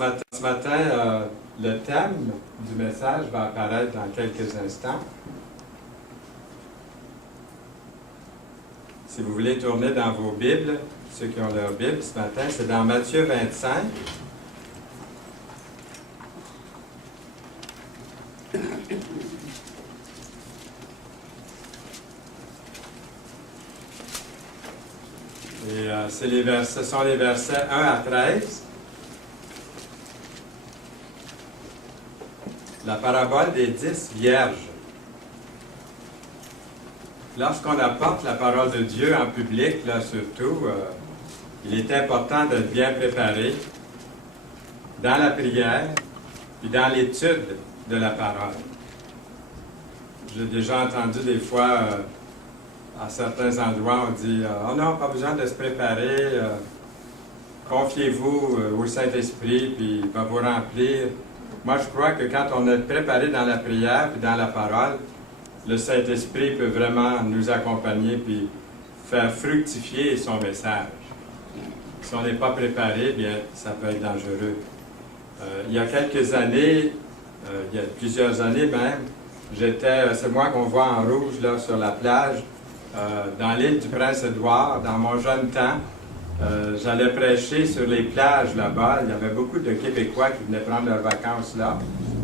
ce matin, le thème du message va apparaître dans quelques instants. Si vous voulez tourner dans vos Bibles, ceux qui ont leur Bible ce matin, c'est dans Matthieu 25. Et ce sont les versets 1 à 13. La parabole des 10 vierges. Lorsqu'on apporte la parole de Dieu en public, là surtout, il est important d'être bien préparé dans la prière et dans l'étude de la parole. J'ai déjà entendu des fois, à certains endroits, on dit « Oh non, pas besoin de se préparer, confiez-vous au Saint-Esprit, puis il va vous remplir. » Moi, je crois que quand on est préparé dans la prière et dans la parole, le Saint-Esprit peut vraiment nous accompagner puis faire fructifier son message. Si on n'est pas préparé, bien, ça peut être dangereux. Il y a quelques années, il y a plusieurs années même, c'est moi qu'on voit en rouge là sur la plage, dans l'île du Prince-Édouard, dans mon jeune temps. J'allais prêcher sur les plages là-bas. Il y avait beaucoup de Québécois qui venaient prendre leurs vacances là.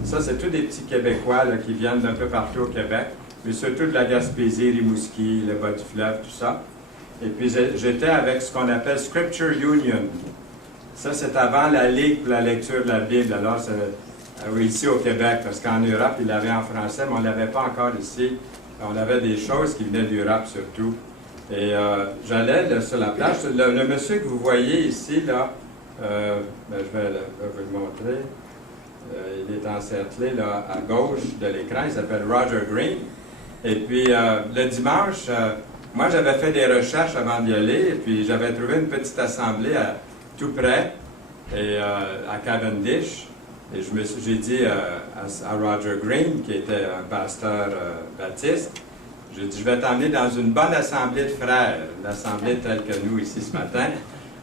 Ça, c'est tous des petits Québécois là, qui viennent d'un peu partout au Québec, mais surtout de la Gaspésie, Rimouski, le bas du fleuve, tout ça. Et puis, j'étais avec ce qu'on appelle Scripture Union. Ça, c'est avant la Ligue pour la lecture de la Bible. Alors, c'est ici au Québec, parce qu'en Europe, ils l'avaient en français, mais on ne l'avait pas encore ici. On avait des choses qui venaient d'Europe surtout. Et j'allais sur la plage. Le monsieur que vous voyez ici, là, je vais vous le montrer. Il est encerclé là, à gauche de l'écran. Il s'appelle Roger Green. Et puis, le dimanche, moi, j'avais fait des recherches avant d'y aller. Et puis, j'avais trouvé une petite assemblée tout près, à Cavendish. Et j'ai dit à Roger Green, qui était un pasteur baptiste, j'ai dit, je vais t'emmener dans une bonne assemblée de frères, une assemblée telle que nous ici ce matin.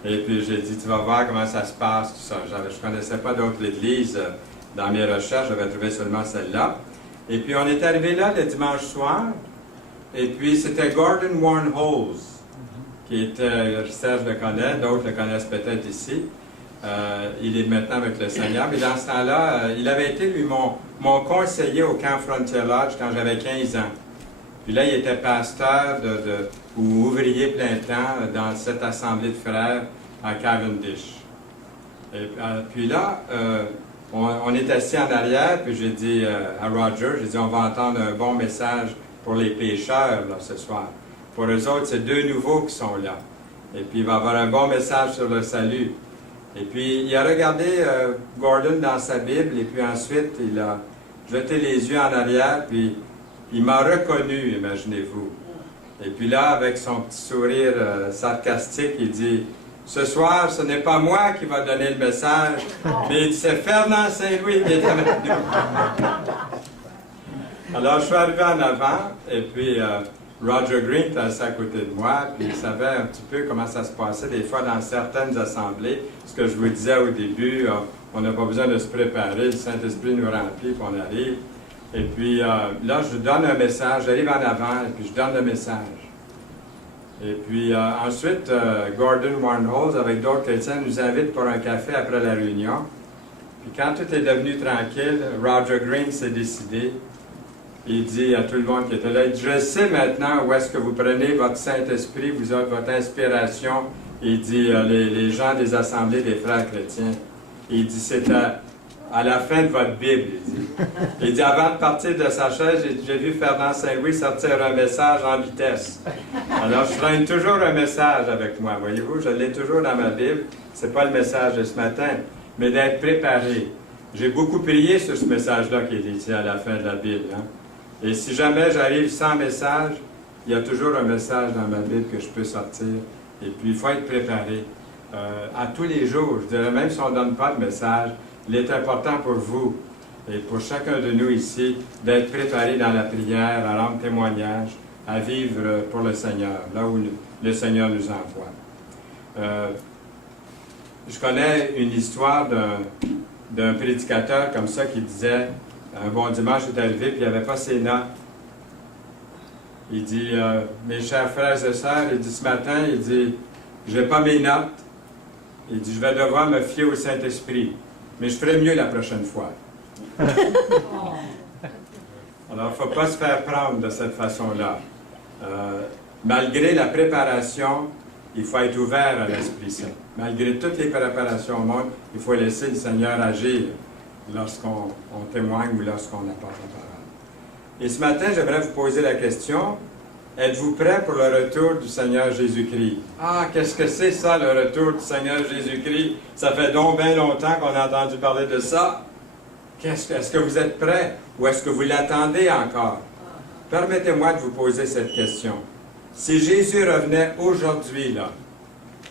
Et puis j'ai dit, tu vas voir comment ça se passe, tout ça. Je ne connaissais pas d'autres églises dans mes recherches, j'avais trouvé seulement celle-là. Et puis on est arrivé là le dimanche soir, et puis c'était Gordon Warnholz, qui était, Serge le connaît, d'autres le connaissent peut-être ici. Il est maintenant avec le Seigneur, mais dans ce temps-là, il avait été, lui, mon conseiller au camp Frontier Lodge quand j'avais 15 ans. Puis là, il était pasteur ou ouvrier plein temps dans cette assemblée de frères à Cavendish. Et puis là, on est assis en arrière, puis j'ai dit à Roger, j'ai dit, on va entendre un bon message pour les pécheurs là, ce soir. Pour eux autres, c'est 2 nouveaux qui sont là. Et puis, il va y avoir un bon message sur le salut. Et puis, il a regardé Gordon dans sa Bible, et puis ensuite, il a jeté les yeux en arrière, puis il m'a reconnu, imaginez-vous. Et puis là, avec son petit sourire sarcastique, il dit, « Ce soir, ce n'est pas moi qui va donner le message, mais c'est Fernand Saint-Louis qui est avec nous. » Alors, je suis arrivé en avant, et puis Roger Green était assis à côté de moi, puis il savait un petit peu comment ça se passait des fois dans certaines assemblées. Ce que je vous disais au début, on n'a pas besoin de se préparer, le Saint-Esprit nous remplit, puis on arrive. Et puis là, je donne un message, j'arrive en avant, et puis je donne le message. Et puis ensuite, Gordon Warnholz, avec d'autres chrétiens, nous invite pour un café après la réunion. Puis quand tout est devenu tranquille, Roger Green s'est décidé. Il dit à tout le monde qui était là, je sais maintenant où est-ce que vous prenez votre Saint-Esprit, votre inspiration. Il dit, les gens des assemblées des frères chrétiens. Il dit, c'est à la fin de votre Bible, il dit. Il dit, avant de partir de sa chaise, j'ai vu Fernand Saint-Louis sortir un message en vitesse. Alors, je traîne toujours un message avec moi, voyez-vous, je l'ai toujours dans ma Bible. Ce n'est pas le message de ce matin, mais d'être préparé. J'ai beaucoup prié sur ce message-là qui est ici à la fin de la Bible. Hein? Et si jamais j'arrive sans message, il y a toujours un message dans ma Bible que je peux sortir. Et puis, il faut être préparé. À tous les jours, je dirais, même si on ne donne pas de message, il est important pour vous et pour chacun de nous ici d'être préparé dans la prière, à rendre témoignage, à vivre pour le Seigneur, là où le Seigneur nous envoie. Je connais une histoire d'un prédicateur comme ça qui disait, un bon dimanche est arrivé, puis il n'avait pas ses notes. Il dit, mes chers frères et sœurs, il dit ce matin, il dit, je n'ai pas mes notes. Il dit, je vais devoir me fier au Saint-Esprit, mais je ferai mieux la prochaine fois. Alors, il ne faut pas se faire prendre de cette façon-là. Malgré la préparation, il faut être ouvert à l'Esprit Saint. Malgré toutes les préparations au monde, il faut laisser le Seigneur agir lorsqu'on témoigne ou lorsqu'on apporte la parole. Et ce matin, j'aimerais vous poser la question, êtes-vous prêts pour le retour du Seigneur Jésus-Christ? Ah, qu'est-ce que c'est ça, le retour du Seigneur Jésus-Christ? Ça fait donc bien longtemps qu'on a entendu parler de ça. Est-ce que vous êtes prêts ou est-ce que vous l'attendez encore? Permettez-moi de vous poser cette question. Si Jésus revenait aujourd'hui, là,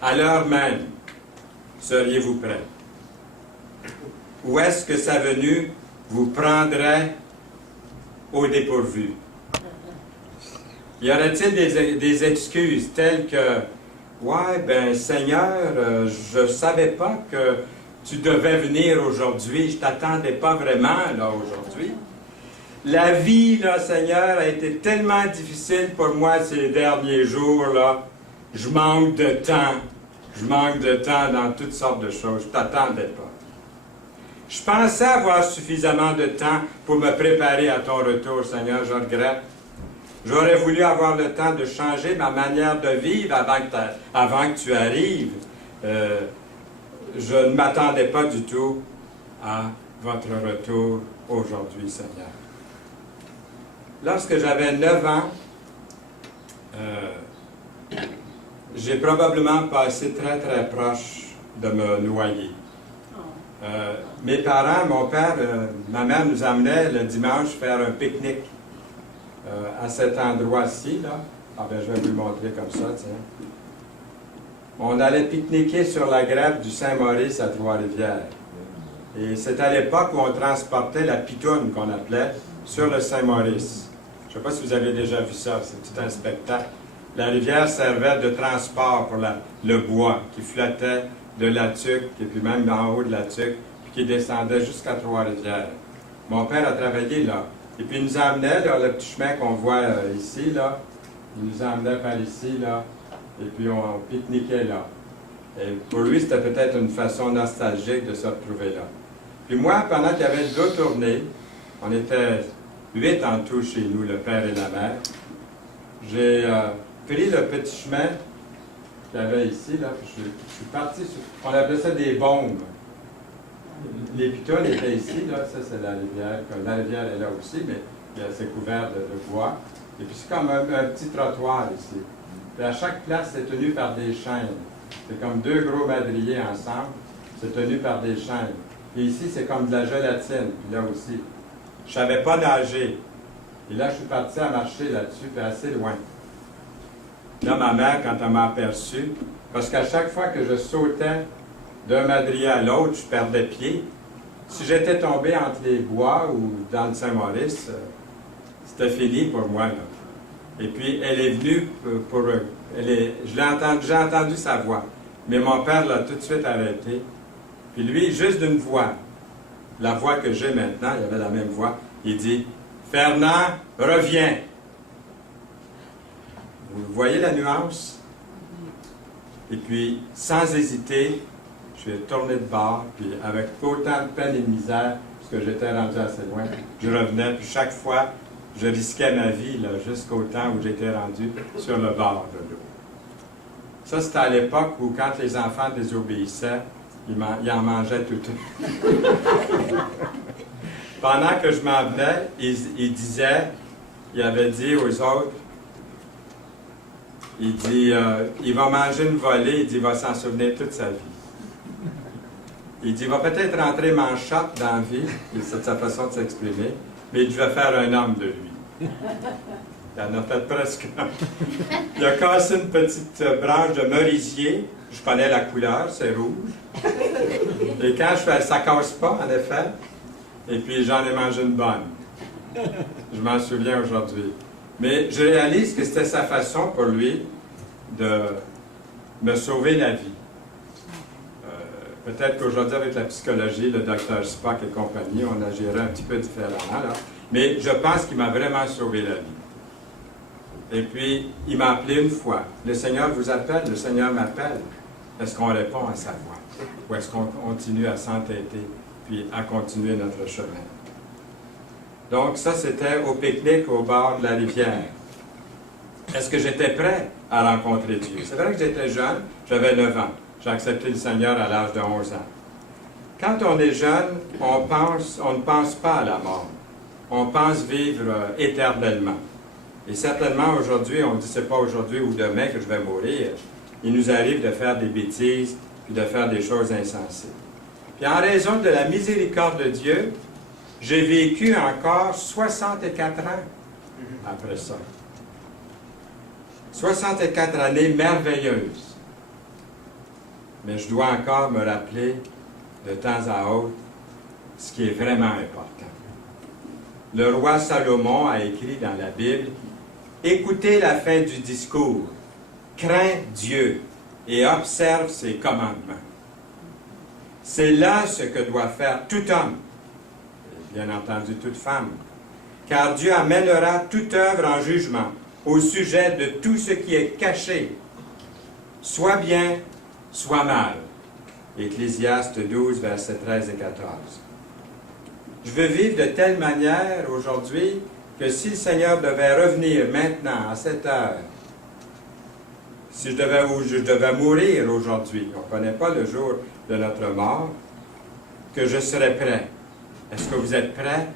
à l'heure même, seriez-vous prêts? Ou est-ce que sa venue vous prendrait au dépourvu? Y aurait-il des excuses telles que « Ouais, ben Seigneur, je ne savais pas que tu devais venir aujourd'hui, je ne t'attendais pas vraiment là aujourd'hui. La vie, là, Seigneur, a été tellement difficile pour moi ces derniers jours, là. Je manque de temps. Je manque de temps dans toutes sortes de choses. Je ne t'attendais pas. Je pensais avoir suffisamment de temps pour me préparer à ton retour, Seigneur, je regrette. J'aurais voulu avoir le temps de changer ma manière de vivre avant que tu arrives. Je ne m'attendais pas du tout à votre retour aujourd'hui, Seigneur. Lorsque j'avais 9 ans, j'ai probablement passé très très proche de me noyer. Mes parents, mon père, ma mère nous amenait le dimanche faire un pique-nique à cet endroit-ci, là. Ah ben, je vais vous le montrer comme ça, tiens. On allait pique-niquer sur la grève du Saint-Maurice à Trois-Rivières. Et c'est à l'époque où on transportait la pitoune, qu'on appelait, sur le Saint-Maurice. Je ne sais pas si vous avez déjà vu ça, c'est tout un spectacle. La rivière servait de transport pour le bois qui flottait de la Tuque, et puis même en haut de la Tuque, puis qui descendait jusqu'à Trois-Rivières. Mon père a travaillé là. Et puis il nous emmenait, là, le petit chemin qu'on voit ici, là. Il nous emmenait par ici, là. Et puis on pique-niquait là. Et pour lui, c'était peut-être une façon nostalgique de se retrouver là. Puis moi, pendant qu'il y avait 2 tournées, on était 8 en tout chez nous, le père et la mère, j'ai pris le petit chemin qu'il y avait ici, là, puis je suis parti sur... On appelait ça des bombes. Les pitons étaient ici, là, ça c'est la rivière. La rivière est là aussi, mais c'est couvert de bois. Et puis c'est comme un petit trottoir ici. Puis à chaque place, c'est tenu par des chaînes. C'est comme 2 gros madriers ensemble, c'est tenu par des chaînes. Et ici, c'est comme de la gélatine, puis là aussi. Je ne savais pas nager. Et là, je suis parti à marcher là-dessus, puis assez loin. Là, ma mère, quand elle m'a aperçu, parce qu'à chaque fois que je sautais d'un madrier à l'autre, je perdais pied. Si j'étais tombé entre les bois ou dans le Saint-Maurice, c'était fini pour moi, là. Et puis, elle est venue j'ai entendu sa voix. Mais mon père l'a tout de suite arrêté. Puis lui, juste d'une voix, la voix que j'ai maintenant, il avait la même voix, il dit « Fernand, reviens! » Vous voyez la nuance? Et puis, sans hésiter, je suis tourné de bord, puis avec autant de peine et de misère, parce que j'étais rendu assez loin, je revenais, puis chaque fois, je risquais ma vie là, jusqu'au temps où j'étais rendu sur le bord de l'eau. Ça, c'était à l'époque où, quand les enfants désobéissaient, ils en mangeaient tout. Pendant que je m'en venais, il avait dit aux autres, il dit, il va manger une volée, il dit, il va s'en souvenir toute sa vie. Il dit, il va peut-être rentrer manchotte dans la vie, c'est sa façon de s'exprimer, mais il devait faire un homme de lui. Il en a fait presque un. Il a cassé une petite branche de merisier. Je connais la couleur, c'est rouge. Et quand je fais, ça casse pas, en effet. Et puis j'en ai mangé une bonne. Je m'en souviens aujourd'hui. Mais je réalise que c'était sa façon pour lui de me sauver la vie. Peut-être qu'aujourd'hui, avec la psychologie, le docteur Spock et compagnie, on agirait un petit peu différemment, là. Mais je pense qu'il m'a vraiment sauvé la vie. Et puis, il m'a appelé une fois. Le Seigneur vous appelle, le Seigneur m'appelle. Est-ce qu'on répond à sa voix? Ou est-ce qu'on continue à s'entêter, puis à continuer notre chemin? Donc, ça, c'était au pique-nique au bord de la rivière. Est-ce que j'étais prêt à rencontrer Dieu? C'est vrai que j'étais jeune, j'avais 9 ans. J'ai accepté le Seigneur à l'âge de 11 ans. Quand on est jeune, on ne pense pas à la mort. On pense vivre éternellement. Et certainement aujourd'hui, on dit c'est pas aujourd'hui ou demain que je vais mourir. Il nous arrive de faire des bêtises puis de faire des choses insensées. Puis en raison de la miséricorde de Dieu, j'ai vécu encore 64 ans après ça. 64 années merveilleuses. Mais je dois encore me rappeler de temps à autre ce qui est vraiment important. Le roi Salomon a écrit dans la Bible, « Écoutez la fin du discours, crains Dieu et observe ses commandements. » C'est là ce que doit faire tout homme, et bien entendu toute femme, car Dieu amènera toute œuvre en jugement au sujet de tout ce qui est caché, soit bien, soit mal. Ecclésiaste 12, versets 13 et 14. Je veux vivre de telle manière aujourd'hui que si le Seigneur devait revenir maintenant, à cette heure, si je devais mourir aujourd'hui, on ne connaît pas le jour de notre mort, que je serais prêt. Est-ce que vous êtes prêts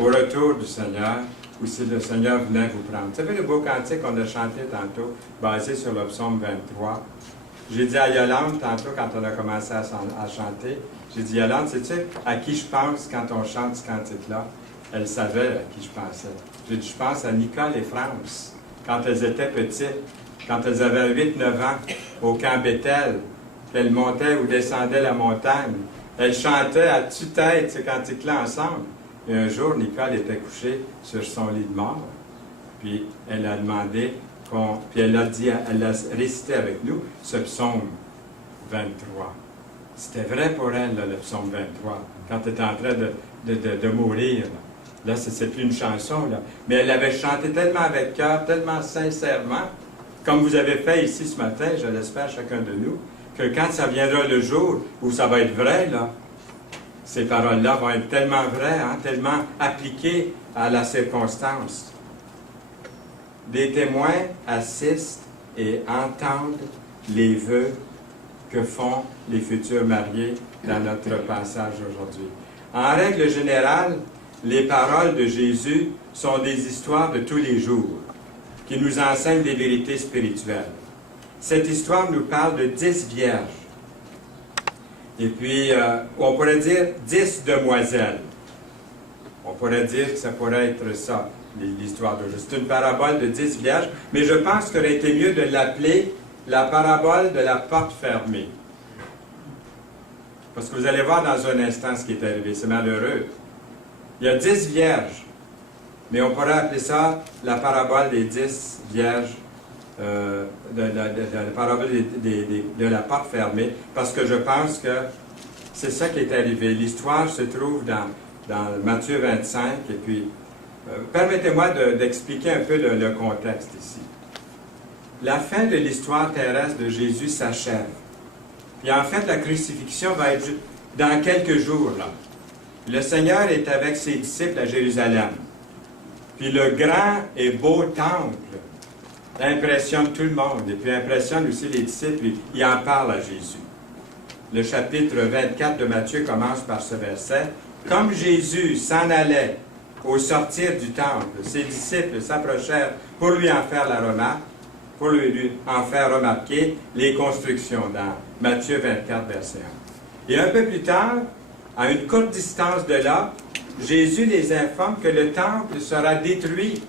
au retour du Seigneur ou si le Seigneur venait vous prendre? Vous savez le beau cantique qu'on a chanté tantôt, basé sur le psaume 23? J'ai dit à Yolande tantôt, quand on a commencé à chanter, j'ai dit, Yolande, sais-tu à qui je pense quand on chante ce cantique-là? Elle savait à qui je pensais. J'ai dit, je pense à Nicole et France, quand elles étaient petites, quand elles avaient 8-9 ans, au camp Bethel, qu'elles montaient ou descendaient la montagne. Elles chantaient à tue-tête ce cantique-là ensemble. Et un jour, Nicole était couchée sur son lit de mort. Puis elle a demandé puis elle a récité avec nous ce psaume 23. C'était vrai pour elle, là, le psaume 23, quand elle était en train de mourir. Là, c'est plus une chanson, là. Mais elle l'avait chanté tellement avec cœur, tellement sincèrement, comme vous avez fait ici ce matin, je l'espère chacun de nous, que quand ça viendra le jour où ça va être vrai, là, ces paroles-là vont être tellement vraies, hein, tellement appliquées à la circonstance. Des témoins assistent et entendent les vœux que font les futurs mariés dans notre passage aujourd'hui. En règle générale, les paroles de Jésus sont des histoires de tous les jours qui nous enseignent des vérités spirituelles. Cette histoire nous parle de 10 vierges. Et puis, on pourrait dire 10 demoiselles. On pourrait dire que ça pourrait être ça, l'histoire de Jésus. C'est une parabole de 10 vierges, mais je pense qu'il aurait été mieux de l'appeler la parabole de la porte fermée. Parce que vous allez voir dans un instant ce qui est arrivé. C'est malheureux. Il y a 10 vierges, mais on pourrait appeler ça la parabole des 10 vierges, la parabole de la porte fermée, parce que je pense que c'est ça qui est arrivé. L'histoire se trouve dans Matthieu 25, et puis permettez-moi d'expliquer un peu le contexte ici. La fin de l'histoire terrestre de Jésus s'achève. Puis en fait, la crucifixion va être dans quelques jours, là. Le Seigneur est avec ses disciples à Jérusalem. Puis le grand et beau temple impressionne tout le monde, et puis impressionne aussi les disciples, puis il en parle à Jésus. Le chapitre 24 de Matthieu commence par ce verset. « Comme Jésus s'en allait au sortir du temple, ses disciples s'approchèrent pour lui en faire la remarque, pour lui en faire remarquer les constructions dans Matthieu 24, verset 1. Et un peu plus tard, à une courte distance de là, Jésus les informe que le temple sera détruit.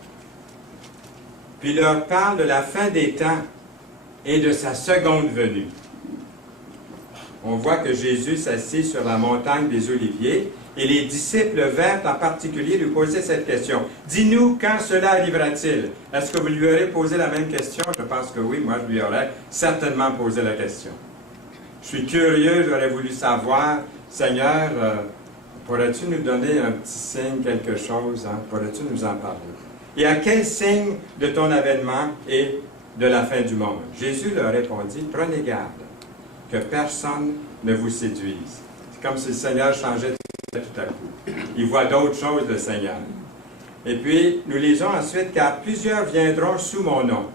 Puis il leur parle de la fin des temps et de sa seconde venue. On voit que Jésus s'assit sur la montagne des Oliviers et les disciples vinrent en particulier lui poser cette question. « Dis-nous quand cela arrivera-t-il? » Est-ce que vous lui aurez posé la même question? Je pense que oui, moi je lui aurais certainement posé la question. Je suis curieux, j'aurais voulu savoir, Seigneur, pourrais-tu nous donner un petit signe, quelque chose? Hein? Pourrais-tu nous en parler? Et à quel signe de ton avènement et de la fin du monde? Jésus leur répondit, prenez garde que personne ne vous séduise. C'est comme si le Seigneur changeait tout à coup. Il voit d'autres choses, le Seigneur. Et puis, nous lisons ensuite, car plusieurs viendront sous mon nom,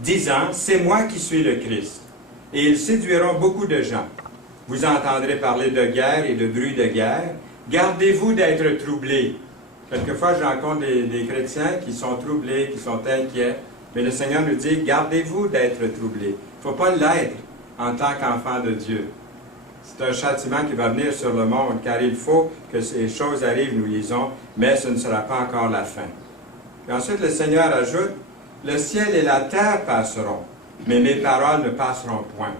disant, c'est moi qui suis le Christ. Et ils séduiront beaucoup de gens. Vous entendrez parler de guerre et de bruit de guerre. Gardez-vous d'être troublés. Quelquefois, je rencontre des chrétiens qui sont troublés, qui sont inquiets. Mais le Seigneur nous dit, gardez-vous d'être troublés. Il ne faut pas l'être en tant qu'enfant de Dieu. C'est un châtiment qui va venir sur le monde, car il faut que ces choses arrivent, nous lisons, mais ce ne sera pas encore la fin. Et ensuite, le Seigneur ajoute, le ciel et la terre passeront, mais mes paroles ne passeront point.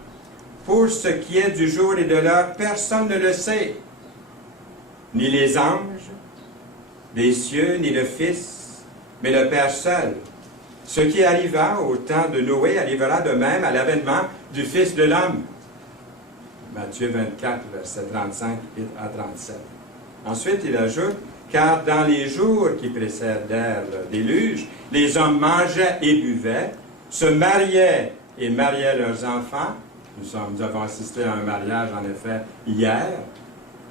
Pour ce qui est du jour et de l'heure, personne ne le sait, ni les anges des cieux, ni le Fils, mais le Père seul. Ce qui arriva au temps de Noé arrivera de même à l'avènement du Fils de l'homme. Matthieu 24, versets 35 à 37. Ensuite, il ajoute, car dans les jours qui précédèrent le déluge, les hommes mangeaient et buvaient, se mariaient et mariaient leurs enfants. Nous avons assisté à un mariage, en effet, hier.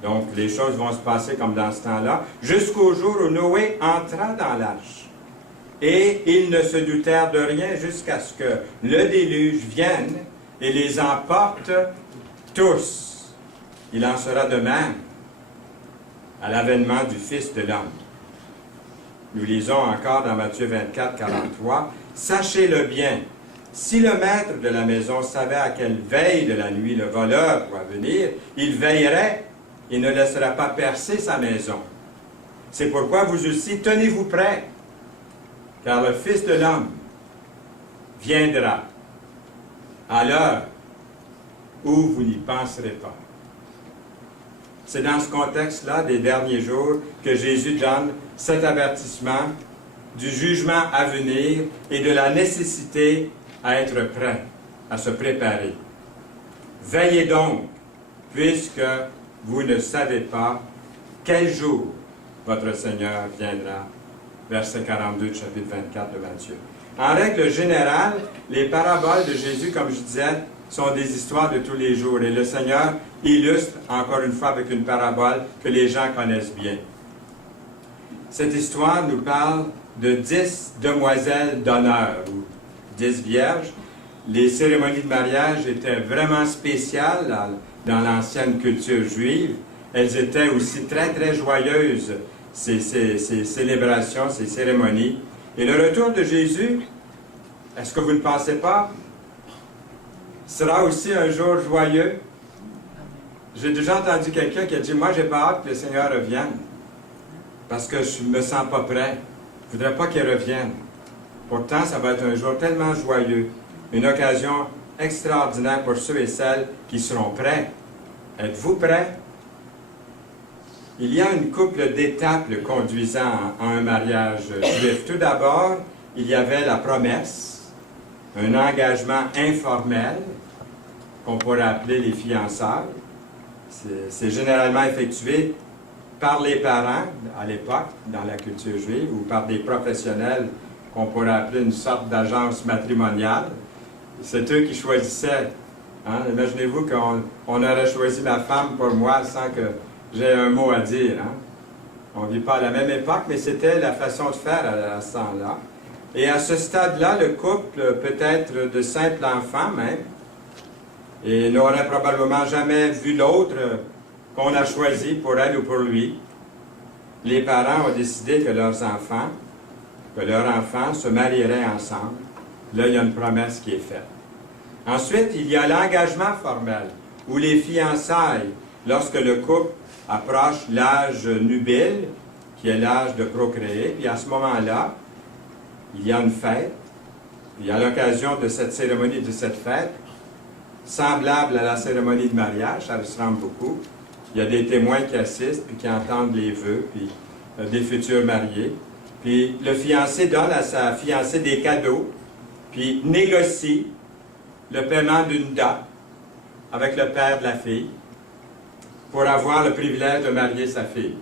Donc, les choses vont se passer comme dans ce temps-là, jusqu'au jour où Noé entra dans l'arche. Et ils ne se doutèrent de rien jusqu'à ce que le déluge vienne et les emporte tous. Il en sera de même à l'avènement du Fils de l'homme. Nous lisons encore dans Matthieu 24, 43, « Sachez-le bien, si le maître de la maison savait à quelle veille de la nuit le voleur doit venir, il veillerait et ne laissera pas percer sa maison. C'est pourquoi vous aussi, tenez-vous prêts, car le Fils de l'homme viendra à l'heure où vous n'y penserez pas. » C'est dans ce contexte-là, des derniers jours, que Jésus donne cet avertissement du jugement à venir et de la nécessité à être prêt, à se préparer. Veillez donc, puisque vous ne savez pas quel jour votre Seigneur viendra. Verset 42 du chapitre 24 de Matthieu. En règle générale, les paraboles de Jésus, comme je disais, sont des histoires de tous les jours. Et le Seigneur illustre, encore une fois, avec une parabole que les gens connaissent bien. Cette histoire nous parle de 10 demoiselles d'honneur, ou 10 vierges. Les cérémonies de mariage étaient vraiment spéciales dans l'ancienne culture juive. Elles étaient aussi très, très joyeuses, ces célébrations, ces cérémonies. Et le retour de Jésus, est-ce que vous ne pensez pas, sera aussi un jour joyeux? J'ai déjà entendu quelqu'un qui a dit, moi, j'ai pas hâte que le Seigneur revienne, parce que je ne me sens pas prêt. Je ne voudrais pas qu'il revienne. Pourtant, ça va être un jour tellement joyeux, une occasion extraordinaire pour ceux et celles qui seront prêts. Êtes-vous prêts? Il y a une couple d'étapes le conduisant à un mariage juif. Tout d'abord, il y avait la promesse, un engagement informel qu'on pourrait appeler les fiançailles. C'est généralement effectué par les parents à l'époque, dans la culture juive, ou par des professionnels qu'on pourrait appeler une sorte d'agence matrimoniale. C'est eux qui choisissaient. Hein? Imaginez-vous qu'on aurait choisi ma femme pour moi sans que j'ai un mot à dire. Hein? On ne vit pas à la même époque, mais c'était la façon de faire à ce temps-là. Et à ce stade-là, le couple peut être de simples enfants même, et n'aurait probablement jamais vu l'autre qu'on a choisi pour elle ou pour lui. Les parents ont décidé que leurs enfants se marieraient ensemble. Là, il y a une promesse qui est faite. Ensuite, il y a l'engagement formel, ou les fiançailles, lorsque le couple approche l'âge nubile, qui est l'âge de procréer. Puis à ce moment-là, il y a une fête. Puis à l'occasion de cette cérémonie, de cette fête, semblable à la cérémonie de mariage, ça ressemble beaucoup. Il y a des témoins qui assistent, puis qui entendent les vœux, puis des futurs mariés. Puis le fiancé donne à sa fiancée des cadeaux, puis négocie le paiement d'une dot avec le père de la fille pour avoir le privilège de marier sa fille.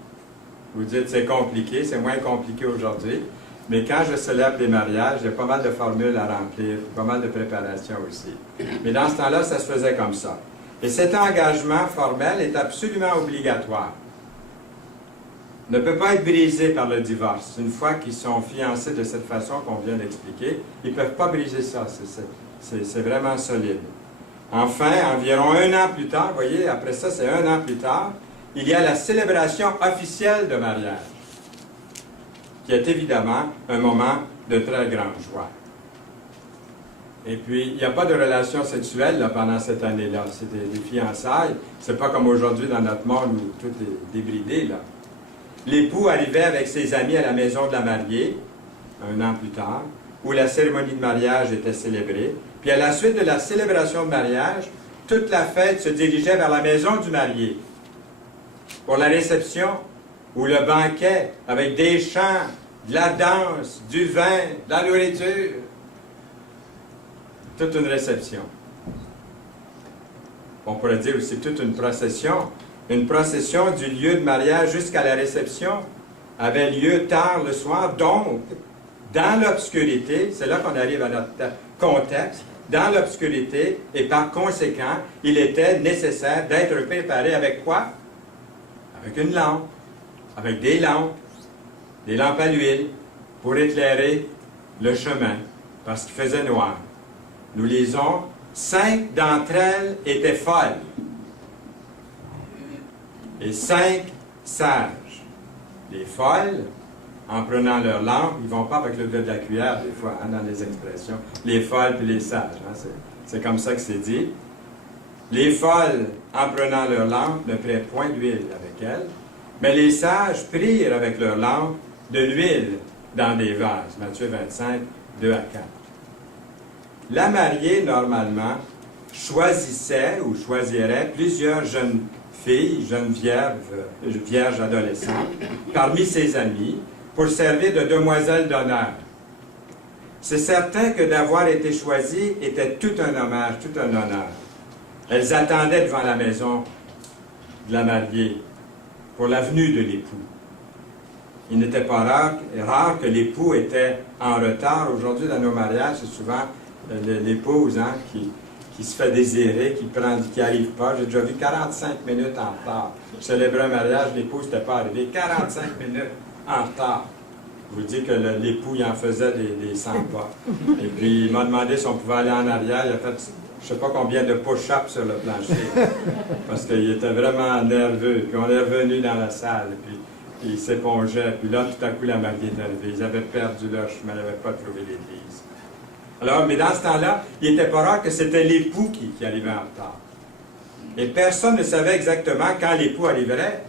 Vous dites, c'est compliqué, c'est moins compliqué aujourd'hui, mais quand je célèbre des mariages, il y a pas mal de formules à remplir, pas mal de préparations aussi. Mais dans ce temps-là, ça se faisait comme ça. Et cet engagement formel est absolument obligatoire. Ne peut pas être brisé par le divorce. Une fois qu'ils sont fiancés de cette façon qu'on vient d'expliquer, ils ne peuvent pas briser ça. C'est vraiment solide. Enfin, environ 1 an plus tard, vous voyez, après ça, c'est 1 an plus tard, il y a la célébration officielle de mariage, qui est évidemment un moment de très grande joie. Et puis, il n'y a pas de relation sexuelle là, pendant cette année-là. C'est des fiançailles. C'est pas comme aujourd'hui dans notre monde où tout est débridé, là. L'époux arrivait avec ses amis à la maison de la mariée, 1 an plus tard, où la cérémonie de mariage était célébrée. Puis à la suite de la célébration de mariage, toute la fête se dirigeait vers la maison du marié pour la réception ou le banquet avec des chants, de la danse, du vin, de la nourriture. Toute une réception. On pourrait dire aussi toute une procession. Une procession du lieu de mariage jusqu'à la réception avait lieu tard le soir, donc dans l'obscurité, c'est là qu'on arrive à notre contexte, dans l'obscurité, et par conséquent, il était nécessaire d'être préparé avec quoi? Avec une lampe, avec des lampes à l'huile, pour éclairer le chemin, parce qu'il faisait noir. Nous lisons, 5 d'entre elles étaient folles, et 5 sages. Les folles, en prenant leur lampe, ils ne vont pas avec le dos de la cuillère, des fois, hein, dans les expressions. Les folles puis les sages, hein, c'est comme ça que c'est dit. Les folles, en prenant leur lampe, ne prenaient point d'huile avec elles, mais les sages prirent avec leur lampe de l'huile dans des vases. Matthieu 25, 2 à 4. La mariée, normalement, choisissait ou choisirait plusieurs jeunes filles, jeunes vierges adolescentes, parmi ses amis, pour servir de demoiselles d'honneur. C'est certain que d'avoir été choisies était tout un hommage, tout un honneur. Elles attendaient devant la maison de la mariée pour la venue de l'époux. Il n'était pas rare que l'époux était en retard. Aujourd'hui, dans nos mariages, c'est souvent l'épouse hein, qui se fait désirer, qui n'arrive pas. J'ai déjà vu 45 minutes en retard. Je célébrais un mariage, l'épouse n'était pas arrivé. 45 minutes en retard. Je vous dis que l'époux, il en faisait des 100 pas. Et puis, il m'a demandé si on pouvait aller en arrière. Il a fait, je ne sais pas combien de push-ups sur le plancher. Parce qu'il était vraiment nerveux. Puis on est revenu dans la salle. Puis il s'épongeait. Puis là, tout à coup, la mariée est arrivée. Ils avaient perdu leur chemin. Ils n'avaient pas trouvé l'église. Alors, mais dans ce temps-là, il n'était pas rare que c'était l'époux qui arrivait en retard. Et personne ne savait exactement quand l'époux arriverait.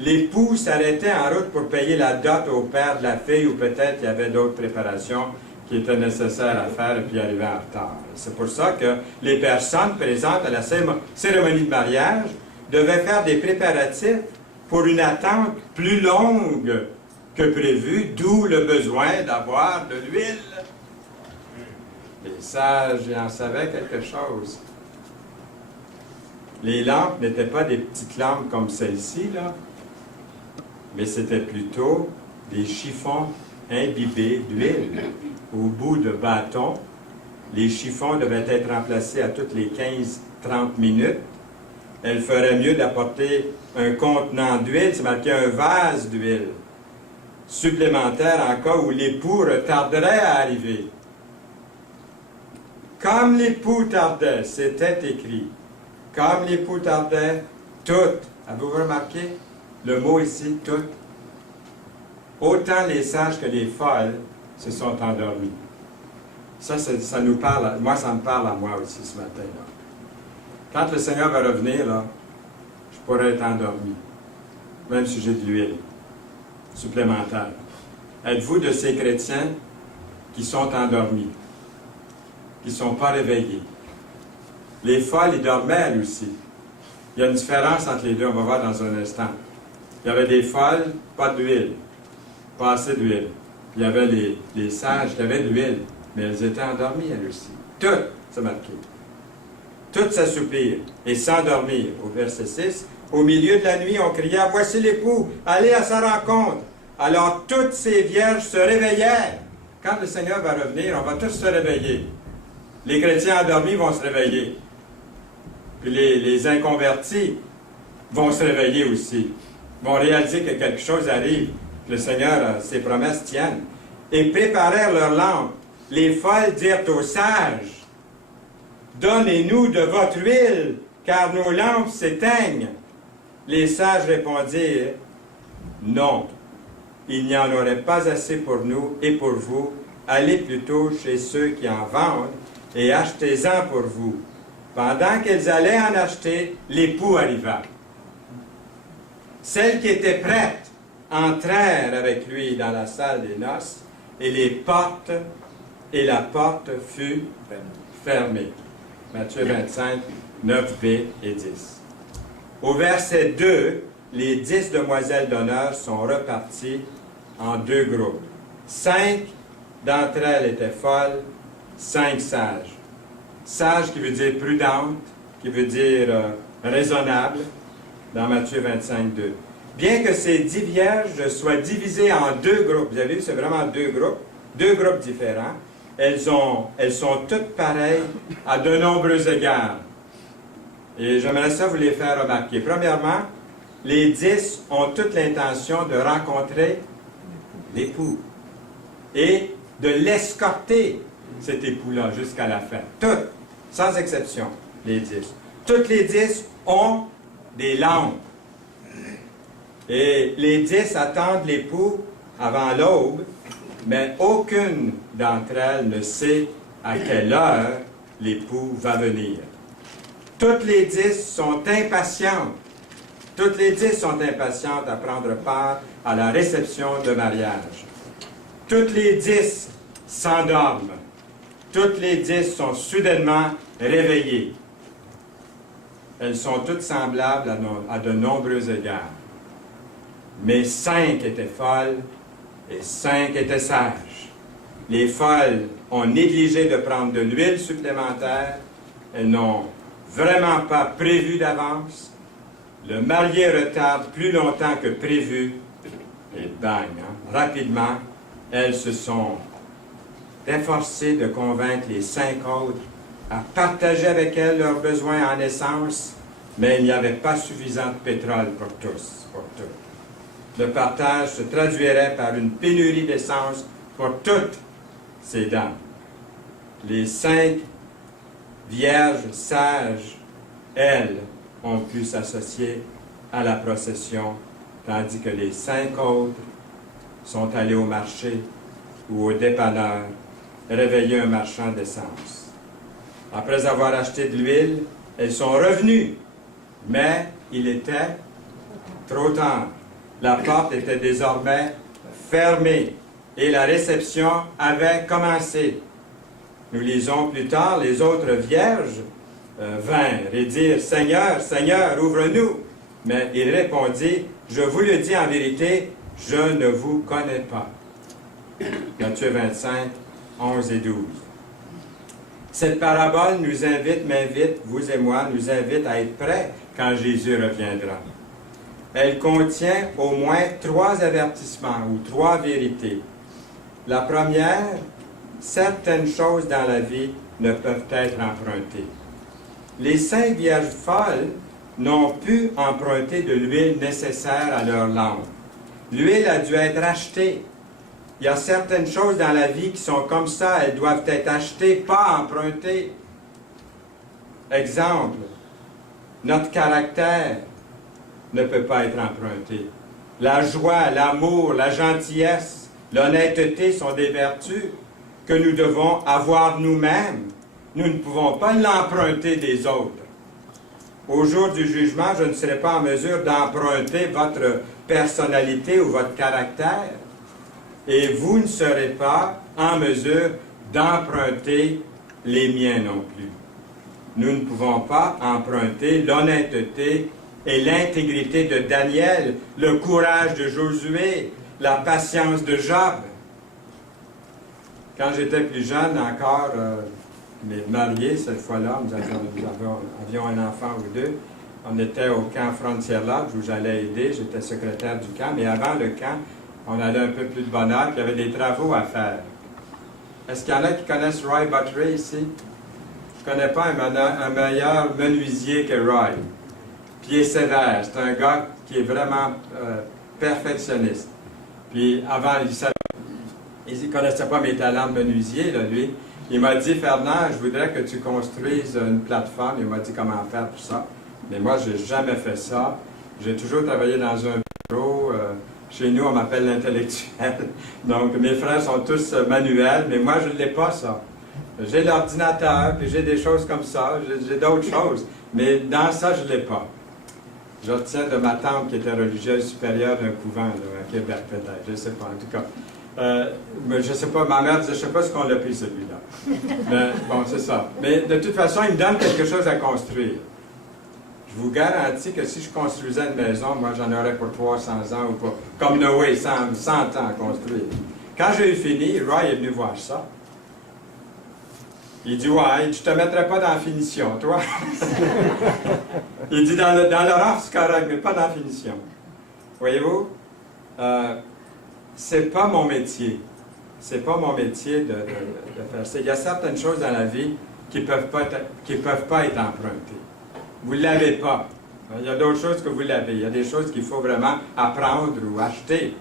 L'époux s'arrêtait en route pour payer la dot au père de la fille, ou peut-être il y avait d'autres préparations qui étaient nécessaires à faire et puis arriver en retard. C'est pour ça que les personnes présentes à la cérémonie de mariage devaient faire des préparatifs pour une attente plus longue que prévu, d'où le besoin d'avoir de l'huile. Les sages en savaient quelque chose. Les lampes n'étaient pas des petites lampes comme celle-ci, là, mais c'était plutôt des chiffons imbibés d'huile. Au bout de bâtons, les chiffons devaient être remplacés à toutes les 15-30 minutes. Elle ferait mieux d'apporter un contenant d'huile, c'est marqué un vase d'huile, supplémentaire en cas où l'époux retarderait à arriver. Comme l'époux tardait, c'était écrit. Comme l'époux tardait, toutes. Avez-vous remarqué le mot ici, toutes? Autant les sages que les folles se sont endormis. Ça nous parle, moi ça me parle à moi aussi ce matin-là. Quand le Seigneur va revenir, là, je pourrais être endormi, même si j'ai de l'huile supplémentaire. Êtes-vous de ces chrétiens qui sont endormis, qui ne sont pas réveillés? Les folles, ils dormaient elles aussi. Il y a une différence entre les deux, on va voir dans un instant. Il y avait des folles, pas d'huile, pas assez d'huile. Il y avait les sages qui avaient de l'huile, mais elles étaient endormies elles aussi. Toutes, c'est marqué. toutes s'assoupirent et s'endormirent. Au verset 6, au milieu de la nuit, on cria, « Voici l'époux, allez à sa rencontre. » Alors toutes ces vierges se réveillèrent. Quand le Seigneur va revenir, on va tous se réveiller. Les chrétiens endormis vont se réveiller. Puis les inconvertis vont se réveiller aussi. Vont réaliser que quelque chose arrive. Le Seigneur, ses promesses tiennent. Et préparèrent leurs lampes. Les folles dirent aux sages, « Donnez-nous de votre huile, car nos lampes s'éteignent. » Les sages répondirent, « Non, il n'y en aurait pas assez pour nous et pour vous. Allez plutôt chez ceux qui en vendent et achetez-en pour vous. » Pendant qu'elles allaient en acheter, l'époux arriva. Celles qui étaient prêtes entrèrent avec lui dans la salle des noces et la porte fut fermée. Matthieu 25, 9b et 10. Au verset 2, les 10 demoiselles d'honneur sont reparties en 2 groupes. 5 d'entre elles étaient folles, 5 sages. Sage qui veut dire prudente, qui veut dire raisonnable, dans Matthieu 25, 2. Bien que ces 10 vierges soient divisées en 2 groupes, vous avez vu, c'est vraiment 2 groupes différents, elles sont toutes pareilles à de nombreux égards. Et j'aimerais ça vous les faire remarquer. Premièrement, les 10 ont toute l'intention de rencontrer l'époux et de l'escorter, cet époux-là, jusqu'à la fin. Toutes, sans exception, les 10. Toutes les 10 ont des lampes. Et les 10 attendent l'époux avant l'aube, mais aucune d'entre elles ne sait à quelle heure l'époux va venir. Toutes les 10 sont impatientes. Toutes les 10 sont impatientes à prendre part à la réception de mariage. Toutes les 10 s'endorment. Toutes les 10 sont soudainement réveillées. Elles sont toutes semblables à de nombreux égards. Mais 5 étaient folles et 5 étaient sages. Les folles ont négligé de prendre de l'huile supplémentaire. Elles n'ont vraiment pas prévu d'avance. Le marié retarde plus longtemps que prévu. Et bang, rapidement, elles se sont efforcées de convaincre les 5 autres à partager avec elles leurs besoins en essence, mais il n'y avait pas suffisant de pétrole pour tous, pour toutes. Le partage se traduirait par une pénurie d'essence pour toutes ces dames. Les 5 vierges sages, elles, ont pu s'associer à la procession, tandis que les 5 autres sont allés au marché ou au dépanneur réveiller un marchand d'essence. Après avoir acheté de l'huile, elles sont revenues, mais il était trop tard. La porte était désormais fermée et la réception avait commencé. Nous lisons plus tard, les autres vierges vinrent et dirent, « Seigneur, Seigneur, ouvre-nous. » Mais il répondit, « Je vous le dis en vérité, je ne vous connais pas. » Matthieu 25, 11 et 12. Cette parabole m'invite, vous et moi, nous invite à être prêts quand Jésus reviendra. Elle contient au moins 3 avertissements ou 3 vérités. La première, certaines choses dans la vie ne peuvent être empruntées. Les 5 vierges folles n'ont pu emprunter de l'huile nécessaire à leur lampe. L'huile a dû être achetée. Il y a certaines choses dans la vie qui sont comme ça, elles doivent être achetées, pas empruntées. Exemple, notre caractère ne peut pas être emprunté. La joie, l'amour, la gentillesse, l'honnêteté sont des vertus que nous devons avoir nous-mêmes. Nous ne pouvons pas l'emprunter des autres. Au jour du jugement, je ne serai pas en mesure d'emprunter votre personnalité ou votre caractère. Et vous ne serez pas en mesure d'emprunter les miens non plus. Nous ne pouvons pas emprunter l'honnêteté et l'intégrité de Daniel, le courage de Josué, la patience de Job. Quand j'étais plus jeune encore, mais mariés cette fois-là. Nous avions un enfant ou deux. On était au camp Frontier Lodge où j'allais aider. J'étais secrétaire du camp. Mais avant le camp, on avait un peu plus de bonheur. Puis il y avait des travaux à faire. Est-ce qu'il y en a qui connaissent Roy Buttrey ici? Je ne connais pas un meilleur menuisier que Roy. Puis il est sévère. C'est un gars qui est vraiment perfectionniste. Puis avant, il ne connaissait pas mes talents de menuisier, là, lui. Il m'a dit, Fernand, je voudrais que tu construises une plateforme. Il m'a dit comment faire tout ça. Mais moi, je n'ai jamais fait ça. J'ai toujours travaillé dans un bureau. Chez nous, on m'appelle l'intellectuel. Donc, mes frères sont tous manuels, mais moi, je ne l'ai pas, ça. J'ai l'ordinateur, puis j'ai des choses comme ça. J'ai d'autres choses. Mais dans ça, je ne l'ai pas. Je retiens de ma tante qui était religieuse supérieure d'un couvent, là, à Québec, peut-être. Je ne sais pas, en tout cas. Mais je ne sais pas, ma mère disait, je ne sais pas ce qu'on l'a pris, celui-là. Mais bon, c'est ça. Mais de toute façon, il me donne quelque chose à construire. Je vous garantis que si je construisais une maison, moi, j'en aurais pour 300 ans ou pas. Comme Noé, 100 ans à construire. Quand j'ai eu fini, Roy est venu voir ça. Il dit, ouais, tu ne te mettrais pas dans la finition, toi. Il dit, dans l'horaire, c'est correct, mais pas dans la finition. Voyez-vous, c'est pas mon métier. C'est pas mon métier de faire ça. Il y a certaines choses dans la vie qui ne peuvent pas être empruntées. Vous ne l'avez pas. Il y a d'autres choses que vous l'avez. Il y a des choses qu'il faut vraiment apprendre ou acheter.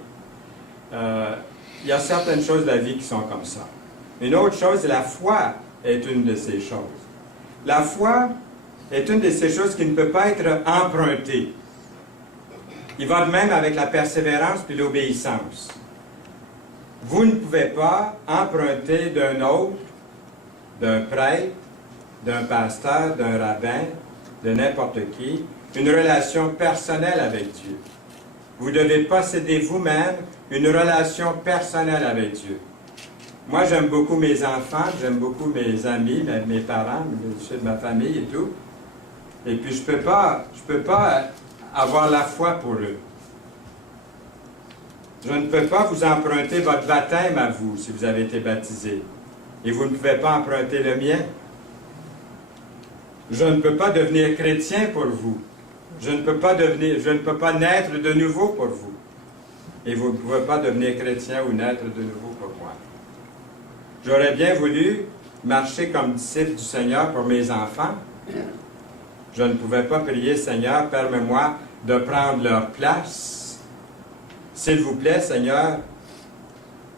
Il y a certaines choses de la vie qui sont comme ça. Une autre chose, la foi est une de ces choses. La foi est une de ces choses qui ne peut pas être empruntée. Il va de même avec la persévérance puis l'obéissance. Vous ne pouvez pas emprunter d'un autre, d'un prêtre, d'un pasteur, d'un rabbin, de n'importe qui, une relation personnelle avec Dieu. Vous devez posséder vous-même une relation personnelle avec Dieu. Moi, j'aime beaucoup mes enfants, j'aime beaucoup mes amis, mes parents, ceux de ma famille et tout. Et puis, je peux pas avoir la foi pour eux. Je ne peux pas vous emprunter votre baptême à vous, si vous avez été baptisé. Et vous ne pouvez pas emprunter le mien. Je ne peux pas devenir chrétien pour vous. Je ne peux pas naître de nouveau pour vous. Et vous ne pouvez pas devenir chrétien ou naître de nouveau pour moi. J'aurais bien voulu marcher comme disciple du Seigneur pour mes enfants. Je ne pouvais pas prier, Seigneur, permets-moi de prendre leur place. S'il vous plaît, Seigneur,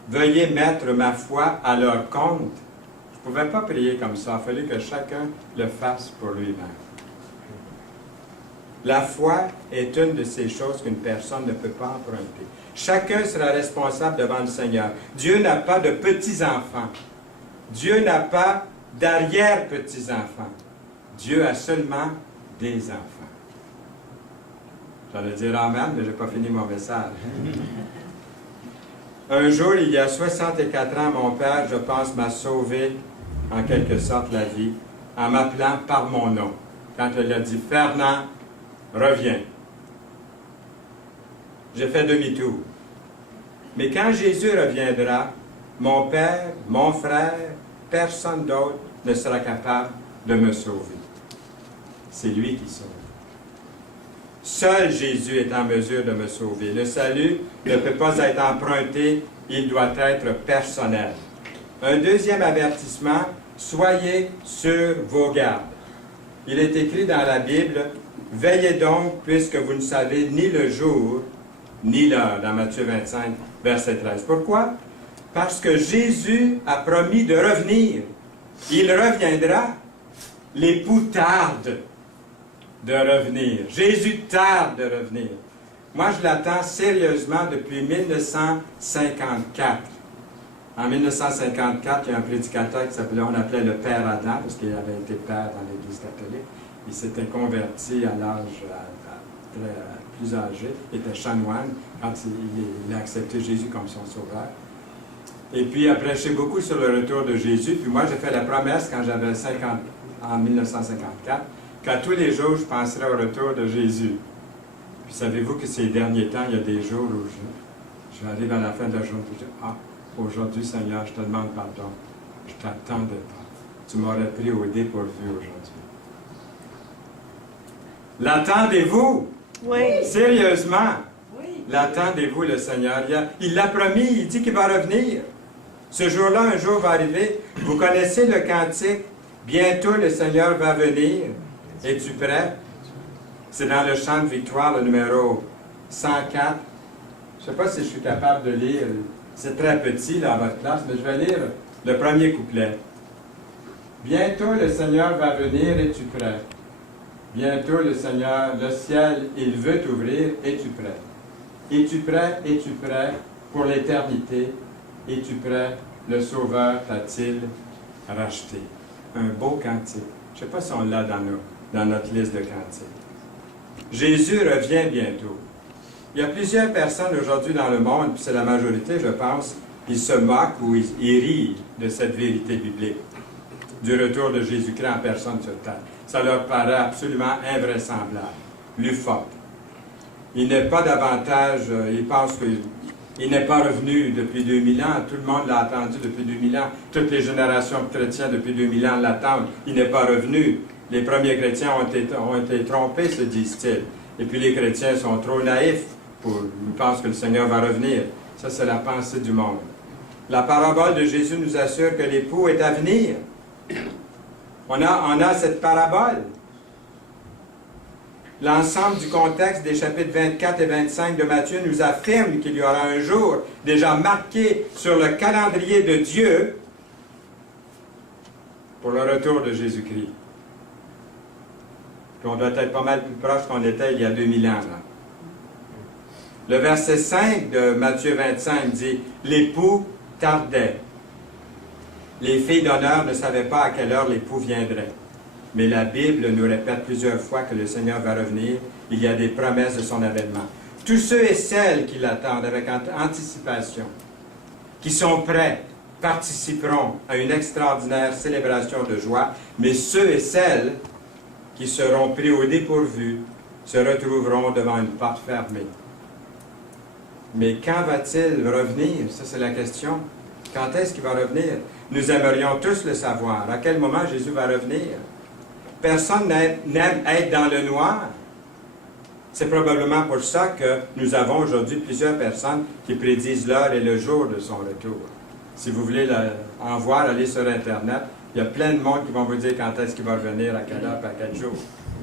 veuillez mettre ma foi à leur compte. Je ne pouvais pas prier comme ça. Il a fallu que chacun le fasse pour lui-même. La foi est une de ces choses qu'une personne ne peut pas emprunter. Chacun sera responsable devant le Seigneur. Dieu n'a pas de petits-enfants. Dieu n'a pas d'arrière-petits-enfants. Dieu a seulement des enfants. J'allais dire Amen, mais je n'ai pas fini mon message. Un jour, il y a 64 ans, mon père, je pense, m'a sauvé, en quelque sorte, la vie, en m'appelant par mon nom. Quand il a dit « Fernand, reviens ». J'ai fait demi-tour. Mais quand Jésus reviendra, mon père, mon frère, personne d'autre ne sera capable de me sauver. C'est lui qui sauve. Seul Jésus est en mesure de me sauver. Le salut ne peut pas être emprunté, il doit être personnel. Un deuxième avertissement, soyez sur vos gardes. Il est écrit dans la Bible, « Veillez donc, puisque vous ne savez ni le jour, ni l'heure », dans Matthieu 25, verset 13. Pourquoi? Parce que Jésus a promis de revenir. Il reviendra. L'époux tarde de revenir. Jésus tarde de revenir. Moi, je l'attends sérieusement depuis 1954. En 1954, il y a un prédicateur qui s'appelait, on appelait le Père Adam, parce qu'il avait été père dans l'Église catholique. Il s'était converti à l'âge plus âgé. Il était chanoine quand il a accepté Jésus comme son sauveur. Et puis, il a prêché beaucoup sur le retour de Jésus. Puis moi, j'ai fait la promesse quand j'avais 50, en 1954, qu'à tous les jours, je penserais au retour de Jésus. Puis savez-vous que ces derniers temps, il y a des jours où j'arrive à la fin de la journée et je dis, « Ah, aujourd'hui, Seigneur, je te demande pardon. Je ne t'attendais pas. tu m'aurais pris au dépourvu aujourd'hui. L'attendez-vous? Oui. Sérieusement? Oui. L'attendez-vous, le Seigneur? Il l'a promis, il dit qu'il va revenir. Ce jour-là, un jour va arriver. Vous connaissez le cantique? Bientôt le Seigneur va venir. Es-tu prêt? C'est dans le chant de victoire, le numéro 104. Je ne sais pas si je suis capable de lire. C'est très petit, là, à votre place, mais je vais lire le premier couplet. Bientôt le Seigneur va venir, es-tu prêt? Bientôt le Seigneur, le ciel, il veut t'ouvrir, es-tu prêt? Es-tu prêt? Es-tu prêt pour l'éternité? Es-tu prêt? Le Sauveur t'a-t-il racheté? Un beau cantique. Je ne sais pas si on l'a dans notre liste de cantiques. Jésus revient bientôt. Il y a plusieurs personnes aujourd'hui dans le monde, puis c'est la majorité, je pense, ils se moquent ou ils rient de cette vérité biblique, du retour de Jésus-Christ en personne sur terre. Ça leur paraît absolument invraisemblable, loufoque. Il n'est pas davantage, ils pensent qu'il n'est pas revenu depuis 2000 ans, tout le monde l'a attendu depuis 2000 ans, toutes les générations de chrétiens depuis 2000 ans l'attendent, il n'est pas revenu. Les premiers chrétiens ont été trompés, se disent-ils. Et puis les chrétiens sont trop naïfs ils pensent que le Seigneur va revenir. Ça, c'est la pensée du monde. La parabole de Jésus nous assure que l'époux est à venir. On a cette parabole. L'ensemble du contexte des chapitres 24 et 25 de Matthieu nous affirme qu'il y aura un jour déjà marqué sur le calendrier de Dieu pour le retour de Jésus-Christ. Puis on doit être pas mal plus proche qu'on était il y a 2000 ans. Là. Le verset 5 de Matthieu 25 dit « L'époux tardait. Les filles d'honneur ne savaient pas à quelle heure l'époux viendrait. Mais la Bible nous répète plusieurs fois que le Seigneur va revenir. Il y a des promesses de son avènement. Tous ceux et celles qui l'attendent avec anticipation, qui sont prêts, participeront à une extraordinaire célébration de joie, mais ceux et celles qui seront pris au dépourvu se retrouveront devant une porte fermée. Mais quand va-t-il revenir? Ça, c'est la question. Quand est-ce qu'il va revenir? Nous aimerions tous le savoir. À quel moment Jésus va revenir? Personne n'aime être dans le noir. C'est probablement pour ça que nous avons aujourd'hui plusieurs personnes qui prédisent l'heure et le jour de son retour. Si vous voulez en voir, allez sur Internet. Il y a plein de monde qui vont vous dire quand est-ce qu'il va revenir, à quelle heure, à quel jour.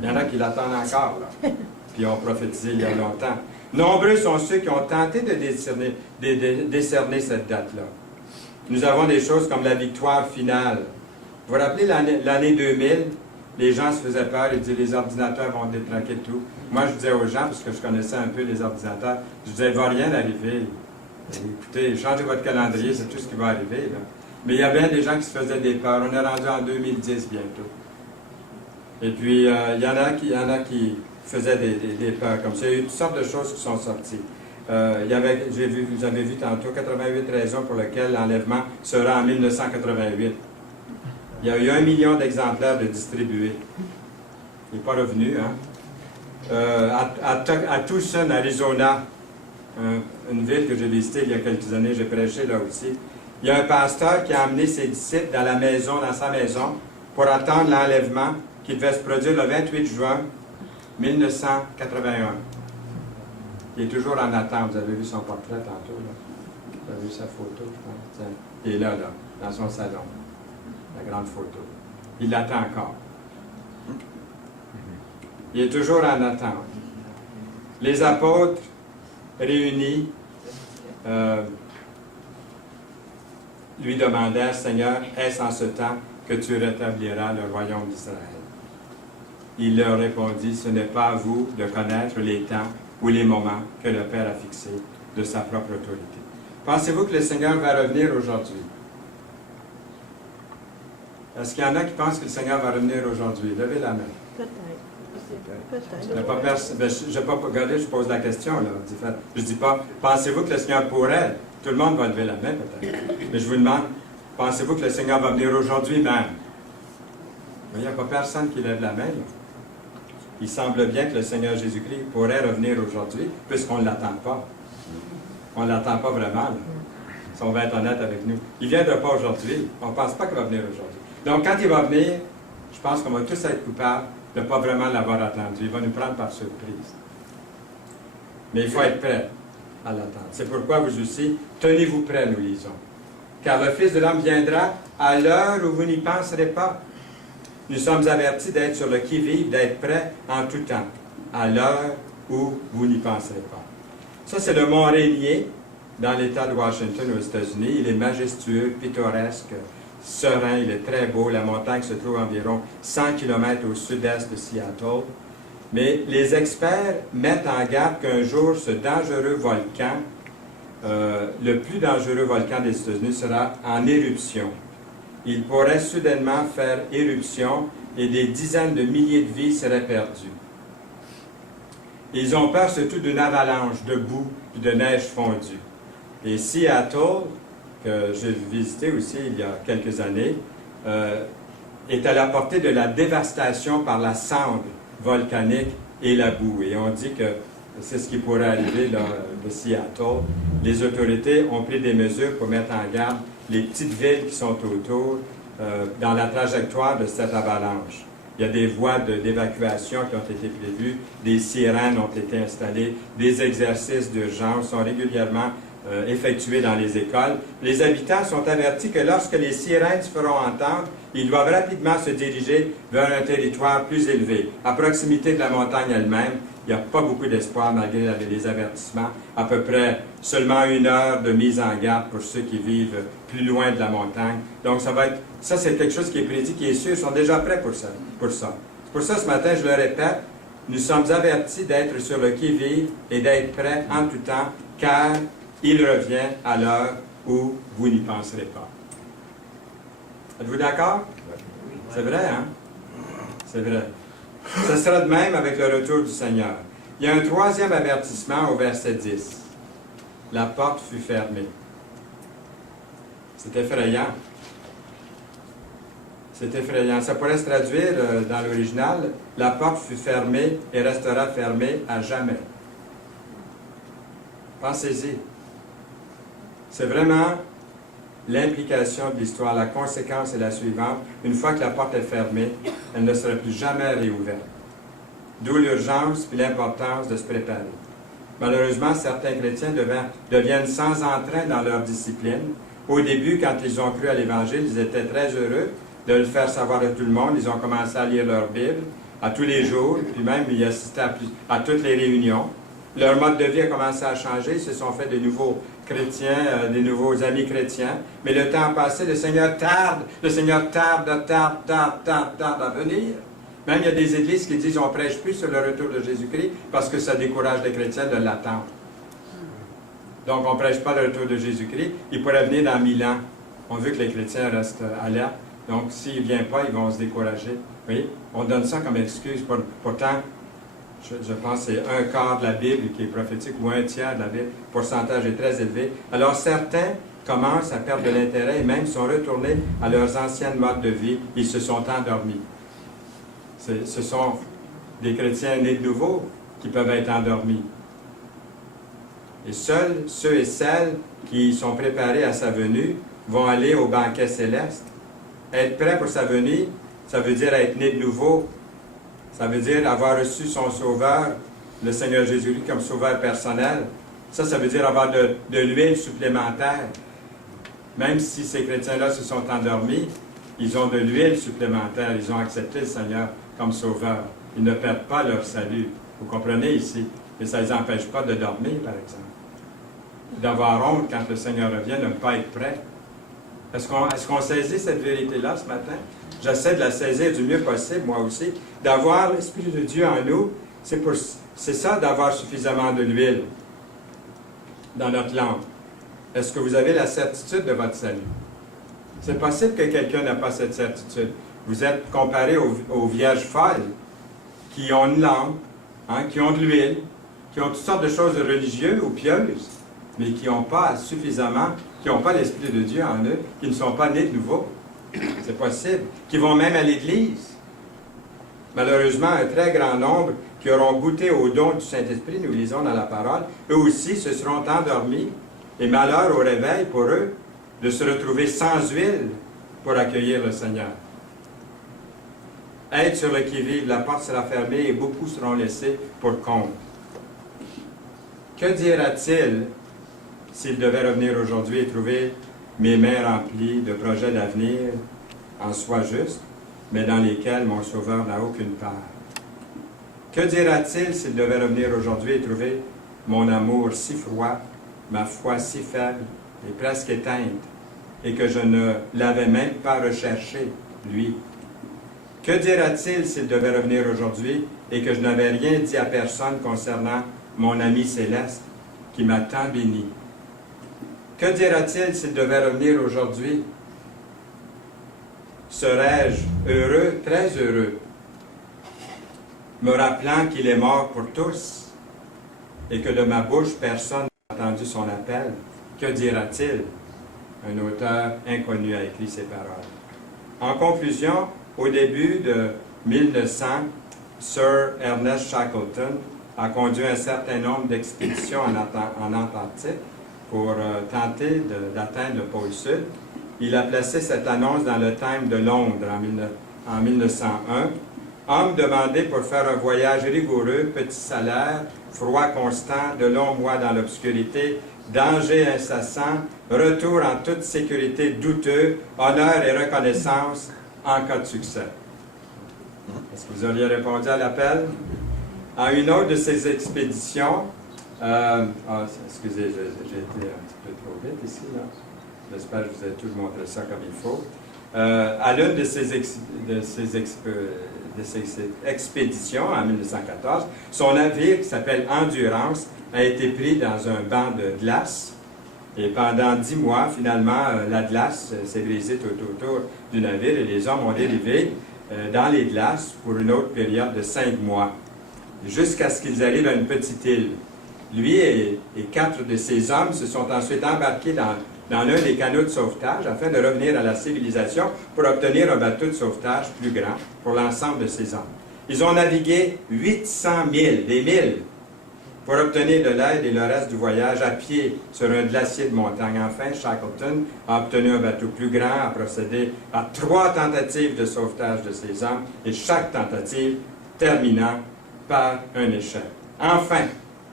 Il y en a qui l'attendent encore, là. Puis ont prophétisé il y a longtemps. Nombreux sont ceux qui ont tenté de décerner cette date-là. Nous avons des choses comme la victoire finale. Vous vous rappelez l'année 2000? Les gens se faisaient peur, ils disaient les ordinateurs vont détraquer tout. Moi, je disais aux gens, parce que je connaissais un peu les ordinateurs, je disais, il ne va rien arriver. Écoutez, changez votre calendrier, c'est tout ce qui va arriver. Là. Mais il y a bien des gens qui se faisaient des peurs. On est rendu en 2010 bientôt. Et puis, il y en a qui faisaient des peurs comme ça. Il y a eu toutes sortes de choses qui sont sorties. Vous avez vu tantôt 88 raisons pour lesquelles l'enlèvement sera en 1988. Il y a eu 1 million d'exemplaires de distribués. Il n'est pas revenu, hein? À Tucson, Arizona, une ville que j'ai visitée il y a quelques années, j'ai prêché là aussi. Il y a un pasteur qui a amené ses disciples dans sa maison, pour attendre l'enlèvement qui devait se produire le 28 juin 1981. Il est toujours en attente. Vous avez vu son portrait tantôt, là? Vous avez vu sa photo, je pense. Tiens, il est là, dans son salon. La grande photo. Il l'attend encore. Il est toujours en attente. Les apôtres réunis lui demandèrent, Seigneur, est-ce en ce temps que tu rétabliras le royaume d'Israël? Il leur répondit, ce n'est pas à vous de connaître les temps ou les moments que le Père a fixés de sa propre autorité. Pensez-vous que le Seigneur va revenir aujourd'hui? Est-ce qu'il y en a qui pensent que le Seigneur va revenir aujourd'hui? Levez la main. Peut-être. Il n'y a pas personne. Je n'ai pas regardé, je pose la question. Là. Je ne dis pas, pensez-vous que le Seigneur pourrait? Tout le monde va lever la main peut-être. Mais je vous demande, pensez-vous que le Seigneur va venir aujourd'hui même? Mais il n'y a pas personne qui lève la main. Là. Il semble bien que le Seigneur Jésus-Christ pourrait revenir aujourd'hui, puisqu'on ne l'attend pas. On ne l'attend pas vraiment. Là. Si on va être honnête avec nous. Il ne viendra pas aujourd'hui. On ne pense pas qu'il va venir aujourd'hui. Donc, quand il va venir, je pense qu'on va tous être coupables de ne pas vraiment l'avoir attendu. Il va nous prendre par surprise. Mais il faut être prêt à l'attendre. C'est pourquoi vous aussi, tenez-vous prêts, nous lisons. Car le Fils de l'homme viendra à l'heure où vous n'y penserez pas. Nous sommes avertis d'être sur le qui-vive, d'être prêts en tout temps, à l'heure où vous n'y penserez pas. Ça, c'est le mont Rainier, dans l'État de Washington, aux États-Unis. Il est majestueux, pittoresque, serein, il est très beau. La montagne se trouve environ 100 km au sud-est de Seattle. Mais les experts mettent en garde qu'un jour, ce dangereux volcan, le plus dangereux volcan des États-Unis, sera en éruption. Il pourrait soudainement faire éruption et des dizaines de milliers de vies seraient perdues. Ils ont peur surtout d'une avalanche de boue et de neige fondue. Et Seattle, que j'ai visité aussi il y a quelques années, est à la portée de la dévastation par la cendre volcanique et la boue. Et on dit que c'est ce qui pourrait arriver là, de Seattle. Les autorités ont pris des mesures pour mettre en garde les petites villes qui sont autour dans la trajectoire de cette avalanche. Il y a des voies d'évacuation qui ont été prévues, des sirènes ont été installées, des exercices d'urgence sont régulièrement effectués dans les écoles. Les habitants sont avertis que lorsque les sirènes se feront entendre, ils doivent rapidement se diriger vers un territoire plus élevé, à proximité de la montagne elle-même. Il n'y a pas beaucoup d'espoir malgré les avertissements. À peu près seulement 1 heure de mise en garde pour ceux qui vivent plus loin de la montagne. Donc ça c'est quelque chose qui est prédit, qui est sûr, ils sont déjà prêts pour ça. C'est pour ça ce matin, je le répète, nous sommes avertis d'être sur le qui-vive et d'être prêts en tout temps, car il revient à l'heure où vous n'y penserez pas. Êtes-vous d'accord? C'est vrai, hein? C'est vrai. Ce sera de même avec le retour du Seigneur. Il y a un troisième avertissement au verset 10. La porte fut fermée. C'est effrayant. C'est effrayant. Ça pourrait se traduire dans l'original, la porte fut fermée et restera fermée à jamais. Pensez-y. C'est vraiment l'implication de l'histoire. La conséquence est la suivante. Une fois que la porte est fermée, elle ne sera plus jamais réouverte. D'où l'urgence et l'importance de se préparer. Malheureusement, certains chrétiens deviennent sans entrain dans leur discipline. Au début, quand ils ont cru à l'Évangile, ils étaient très heureux de le faire savoir à tout le monde. Ils ont commencé à lire leur Bible à tous les jours, puis même ils assistaient à toutes les réunions. Leur mode de vie a commencé à changer. Ils se sont fait de nouveaux chrétiens, des nouveaux amis chrétiens. Mais le temps passé, le Seigneur tarde à venir. Même il y a des églises qui disent on ne prêche plus sur le retour de Jésus-Christ parce que ça décourage les chrétiens de l'attendre. Donc on ne prêche pas le retour de Jésus-Christ. Il pourrait venir dans 1000 ans. On veut que les chrétiens restent alertes. Donc s'il ne vient pas, ils vont se décourager. Oui, on donne ça comme excuse. Pourtant, je pense que c'est 1/4 de la Bible qui est prophétique ou 1/3 de la Bible. Le pourcentage est très élevé. Alors certains commencent à perdre de l'intérêt et même sont retournés à leurs anciennes modes de vie. Ils se sont endormis. Ce sont des chrétiens nés de nouveau qui peuvent être endormis. Et seuls ceux et celles qui sont préparés à sa venue vont aller au banquet céleste. Être prêt pour sa venue, ça veut dire être né de nouveau. Ça veut dire avoir reçu son Sauveur, le Seigneur Jésus-Christ, comme Sauveur personnel. Ça veut dire avoir de l'huile supplémentaire. Même si ces chrétiens-là se sont endormis, ils ont de l'huile supplémentaire. Ils ont accepté le Seigneur comme Sauveur. Ils ne perdent pas leur salut. Vous comprenez ici? Et ça ne les empêche pas de dormir, par exemple. D'avoir honte quand le Seigneur revient, de ne pas être prêt. Est-ce qu'on saisit cette vérité-là ce matin? J'essaie de la saisir du mieux possible, moi aussi. D'avoir l'Esprit de Dieu en nous, c'est ça d'avoir suffisamment de l'huile dans notre lampe. Est-ce que vous avez la certitude de votre salut? C'est possible que quelqu'un n'a pas cette certitude. Vous êtes comparé aux vierges folles qui ont une lampe, qui ont de l'huile, qui ont toutes sortes de choses religieuses ou pieuses, mais qui n'ont pas suffisamment, qui n'ont pas l'Esprit de Dieu en eux, qui ne sont pas nés de nouveau. C'est possible. Qui vont même à l'Église. Malheureusement, un très grand nombre qui auront goûté au don du Saint-Esprit, nous lisons dans la parole, eux aussi se seront endormis, et malheur au réveil pour eux de se retrouver sans huile pour accueillir le Seigneur. Être sur le qui-vive, la porte sera fermée et beaucoup seront laissés pour compte. Que dira-t-il s'il devait revenir aujourd'hui et trouver mes mains remplies de projets d'avenir en soi justes, mais dans lesquels mon Sauveur n'a aucune part? Que dira-t-il s'il devait revenir aujourd'hui et trouver mon amour si froid, ma foi si faible et presque éteinte, et que je ne l'avais même pas recherché, lui? Que dira-t-il s'il devait revenir aujourd'hui et que je n'avais rien dit à personne concernant mon ami céleste qui m'a tant béni? Que dira-t-il s'il devait revenir aujourd'hui? Serais-je heureux, très heureux, me rappelant qu'il est mort pour tous et que de ma bouche personne n'a entendu son appel? Que dira-t-il? Un auteur inconnu a écrit ces paroles. En conclusion, au début de 1900, Sir Ernest Shackleton a conduit un certain nombre d'expéditions en Antarctique pour tenter d'atteindre le pôle Sud. Il a placé cette annonce dans le Times de Londres en 1901. Homme demandé pour faire un voyage rigoureux, petit salaire, froid constant, de longs mois dans l'obscurité, danger incessant, retour en toute sécurité douteux, honneur et reconnaissance en cas de succès. Est-ce que vous auriez répondu à l'appel? À une autre de ces expéditions, excusez, j'ai été un petit peu trop vite ici, là. J'espère que je vous ai tout montré ça comme il faut. À l'une de ces expéditions, en 1914, son navire, qui s'appelle Endurance, a été pris dans un banc de glace. Et pendant 10 mois, finalement, la glace s'est brisée tout autour du navire et les hommes ont dérivé dans les glaces pour une autre période de 5 mois, jusqu'à ce qu'ils arrivent à une petite île. Lui et 4 de ses hommes se sont ensuite embarqués dans l'un des canots de sauvetage afin de revenir à la civilisation pour obtenir un bateau de sauvetage plus grand pour l'ensemble de ces hommes. Ils ont navigué 800 milles, des milles, pour obtenir de l'aide et le reste du voyage à pied sur un glacier de montagne. Enfin, Shackleton a obtenu un bateau plus grand, a procédé à 3 tentatives de sauvetage de ces hommes et chaque tentative terminant par un échec. Enfin,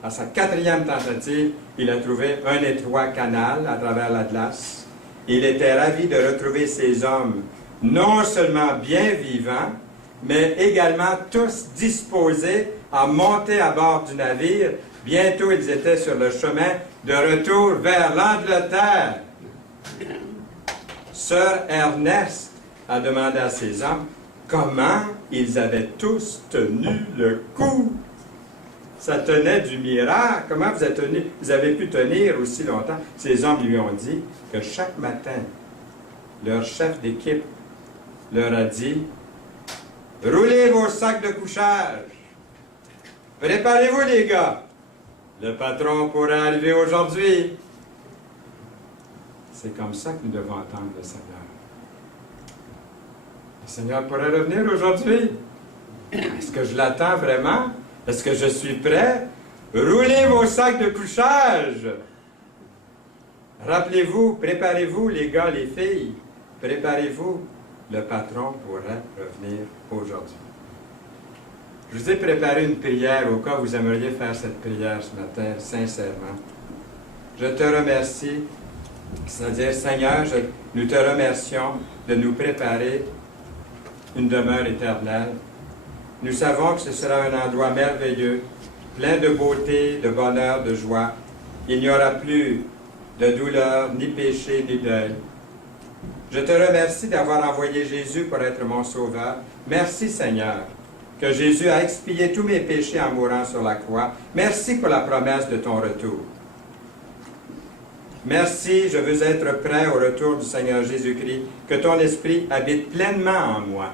à sa 4e tentative, il a trouvé un étroit canal à travers la glace. Il était ravi de retrouver ces hommes, non seulement bien vivants, mais également tous disposés à monter à bord du navire. Bientôt, ils étaient sur le chemin de retour vers l'Angleterre. Sir Ernest a demandé à ses hommes comment ils avaient tous tenu le coup. Ça tenait du miracle. Comment vous avez pu tenir aussi longtemps? Ces hommes lui ont dit que chaque matin, leur chef d'équipe leur a dit « Roulez vos sacs de couchage. Préparez-vous, les gars. Le patron pourrait arriver aujourd'hui. » C'est comme ça que nous devons entendre le Seigneur. Le Seigneur pourrait revenir aujourd'hui. Est-ce que je l'attends vraiment? Est-ce que je suis prêt? Roulez vos sacs de couchage. Rappelez-vous, préparez-vous, les gars, les filles. Préparez-vous. Le patron pourrait revenir aujourd'hui. Je vous ai préparé une prière au cas où vous aimeriez faire cette prière ce matin, sincèrement. Je te remercie, c'est-à-dire, Seigneur, nous te remercions de nous préparer une demeure éternelle. Nous savons que ce sera un endroit merveilleux, plein de beauté, de bonheur, de joie. Il n'y aura plus de douleur, ni péché, ni deuil. Je te remercie d'avoir envoyé Jésus pour être mon sauveur. Merci, Seigneur, que Jésus a expié tous mes péchés en mourant sur la croix. Merci pour la promesse de ton retour. Merci, je veux être prêt au retour du Seigneur Jésus-Christ, que ton Esprit habite pleinement en moi,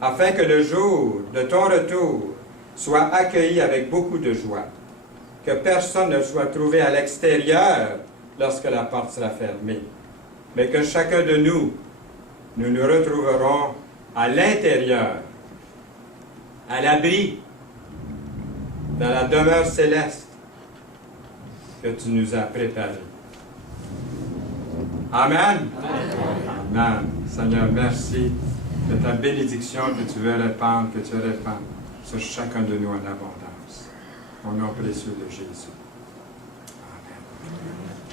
afin que le jour de ton retour soit accueilli avec beaucoup de joie, que personne ne soit trouvé à l'extérieur lorsque la porte sera fermée, mais que chacun de nous nous retrouverons à l'intérieur, à l'abri, dans la demeure céleste que tu nous as préparée. Amen. Amen. Amen. Seigneur, merci de ta bénédiction que tu veux répandre, que tu répands sur chacun de nous en abondance. Au nom précieux de Jésus. Amen.